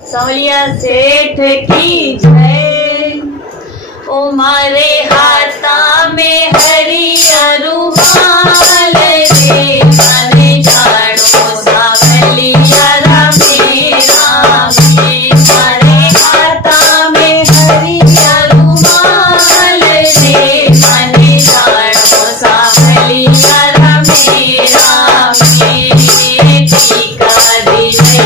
सावलिया सेठ की जय। ओ मारे हाथा में हरिया रुमाल रे, माने जानो सावलिया रामे रामे। मारे हाथा में हरिया रुमाल रे, माने जानो सावलिया रामे रामे। टीका दे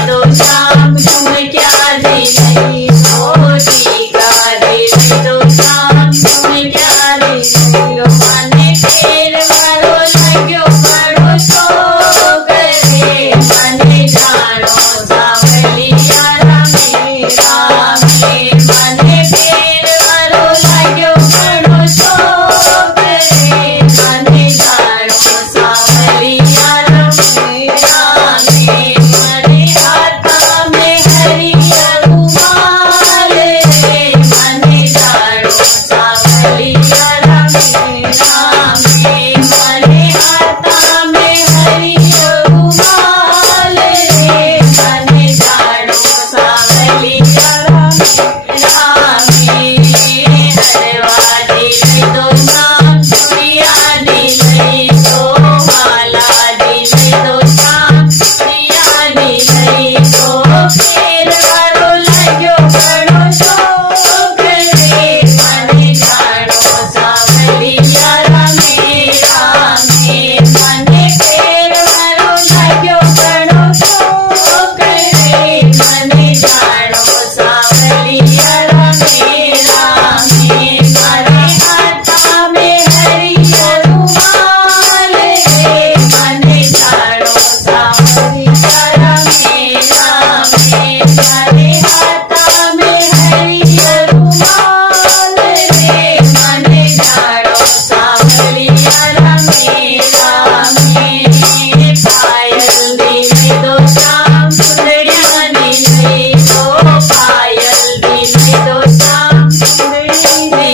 दो शाम तुम क्या दे नहीं हो, टीका दे दो शाम तुम क्या दे नहीं हो। माने फेर मारो लाग्यो बड़ो शोक रे, माने जानो सावलिया रामे रामे। माने फेर मारो लाग्यो बड़ो शोक रे, माने जानो सावलिया रामे रामे। मारे हाथा में हरिया रुमाल रे, माने जानो सावलिया रामे रामे। मारे हाथा में हरिया रुमाल रे, माने जानो सावलिया रामे रामे। हरवा दे दो शाम चूड़िया दे दो माला दे दो शाम चूड़िया दे दो। फेर मारो लाग्यो बड़ो शोक रे, माने जानो सावलिया रामे रामे। माने फेर मारो लाग्यो बड़ो शोक रे, माने जानो सावलिया रामे रामे। मारे हाथा में हरिया रुमाल रे, माने जानो सावलिया रामे रामे। मारे हाथा में हरिया रुमाल रे, माने जानो सावलिया रामे रामे। पायल दे दो शाम सुंदरिया दे दो, पायल दे दो शाम सुंदरिया दे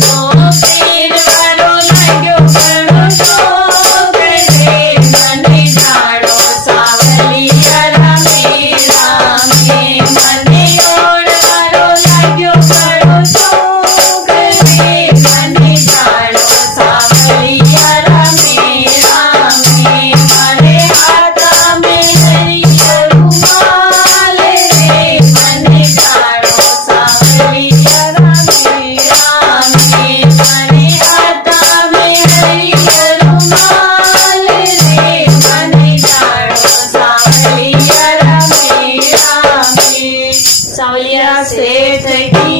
दो। फेर मारो लाग्यो बड़ो शोक रे, माने जानो सावलिया रामे रामे। माने ओढ़ मारो लाग्यो बड़ो शोक रे, माने जानो सावलिया रामे रामे। मारे हाथा में हरिया रुमाल रे, माने जानो सावलिया रामे रामे। मारे हाथा में हरिया रुमाल रे, माने जानो सावलिया रामे रामे। सावलिया सेठ की